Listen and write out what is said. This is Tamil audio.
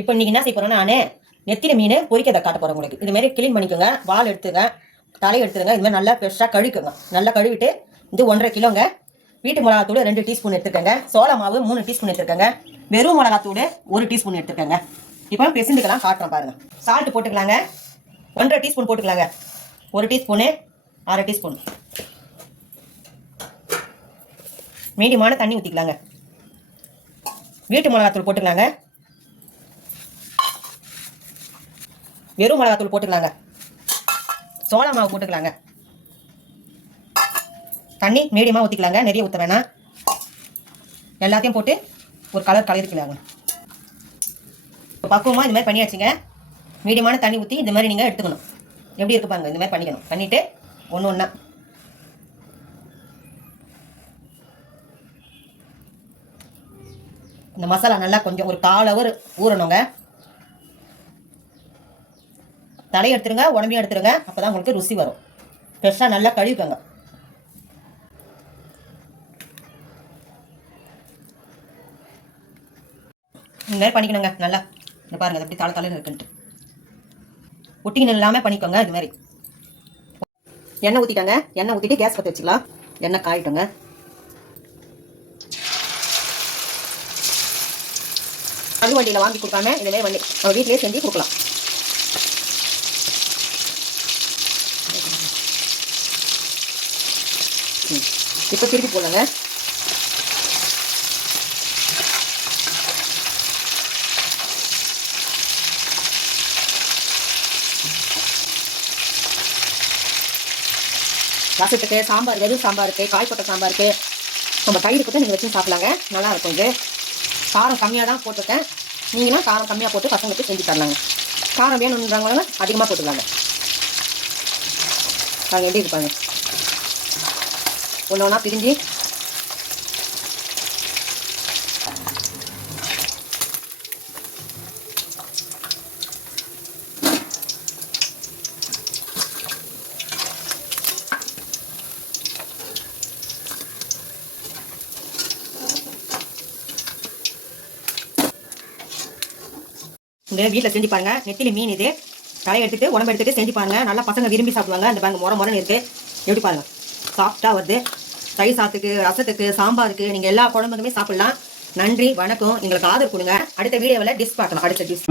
இப்போ இன்னைக்கு என்ன செய்ய போறோம்னா, நானு நெத்திலி மீன் பொரிக்கிறத காட்ட போறேன் உங்களுக்கு. இது மாதிரி க்ளீன் பண்ணிக்கோங்க. வால் எடுத்துங்க, தலை எடுத்துருங்க. இது மாதிரி நல்லா ஃப்ரெஷ்ஷாக கழுவிக்கோங்க. நல்லா கழுவிட்டு இது 1,5 கிலோங்க. வீட்டு மிளகாத்தூள் 2 டீஸ்பூன் எடுத்துக்கோங்க. சோள மாவு 3 டீஸ்பூன் எடுத்துக்கோங்க. வெறும் மிளகாத்தூள் 1 டீஸ்பூன் எடுத்துக்கோங்க. இப்போ பெசந்துக்கலாம் காட்டுறோம் பாருங்க. சால்ட் போட்டுக்கலாங்க. 1,5 டீஸ்பூன் போட்டுக்கலாங்க. 1 டீஸ்பூனு, 1/2 டீஸ்பூன். மீடியமான தண்ணி ஊற்றிக்கலாங்க. வீட்டு மிளகாத்தூள் போட்டுக்கலாங்க. வெறும் மிளகாத்தூள் போட்டுக்கலாங்க. சோள மாவு போட்டுக்கலாங்க. தண்ணி மீடியமாக ஊற்றிக்கலாங்க. நிறைய ஊற்ற வேணாம். எல்லாத்தையும் போட்டு ஒரு கலர் கலரிக்கலாங்க. பக்குவமாக இது மாதிரி பண்ணியாச்சுங்க. மீடியமான தண்ணி ஊற்றி இந்த மாதிரி நீங்கள் எடுத்துக்கணும். எப்படி இருக்கு பாருங்க. இந்த மாதிரி பண்ணிக்கணும். பண்ணிவிட்டு ஒன்று ஒன்றா இந்த மசாலா நல்லா கொஞ்சம் ஒரு 1/4 ஹவர் ஊறணுங்க. தலையை எடுத்துருங்க, உடம்பையும் எடுத்துருங்க. அப்போ தான் உங்களுக்கு ருசி வரும். ஃப்ரெஷ்ஷாக நல்லா கழுவிக்கோங்க. இந்த மாதிரி பண்ணிக்கணுங்க. நல்லா இந்த பாருங்கள், அது எப்படி தலைன்னு இருக்குன்ட்டு ஒட்டிக்கணும் இல்லாமல் பண்ணிக்கோங்க. இது மாதிரி எண்ணெய் ஊற்றிட்டாங்க. எண்ணெய் ஊற்றிட்டு கேஸ் பற்ற வச்சுக்கலாம். எண்ணெய் காயிட்டோங்க. கல் வண்டியில் வாங்கி கொடுக்காம இதிலே வண்டி நம்ம வீட்டிலே செஞ்சு கொடுக்கலாம். இப்போ திருப்பி போடலாங்க. ரசத்துக்கு, சாம்பார், வெறும் சாம்பாருக்கு, காய் போட்ட சாம்பாருக்கு, நம்ம தயிர் கூட நீங்கள் வச்சு சாப்பிடலாங்க. நல்லா இருக்கும். இது காரம் கம்மியாக தான் போட்டிருக்கேன். நீங்களும் காரம் கம்மியாக போட்டு பசங்களுக்கு செஞ்சு தரலாங்க. காரம் வேணுன்றவங்க அதிகமாக போட்டுக்கலாங்க. நாங்கள் எப்படி இருப்பாங்க ஒன்று ஒன்றா பிரிஞ்சு இந்த வீட்டில் செஞ்சு பாருங்க. நெத்திலி மீன் இது. தலையை எடுத்துட்டு உடம்பு எடுத்துட்டு செஞ்சு பாருங்க. நல்லா பசங்க விரும்பி சாப்பிடுவாங்க. அந்த பாருங்க முறை இருக்கு. எப்படி பாருங்க, சாஃப்டாக வருது. தயிர் சாத்துக்கு, ரசத்துக்கு, சாம்பாருக்கு, நீங்கள் எல்லா குழம்புக்குமே சாப்பிடலாம். நன்றி, வணக்கம். எங்களுக்கு ஆதரவு கொடுங்க. அடுத்த வீடியோவில் டிஷ் பார்க்கலாம். அடுத்த டிஷ்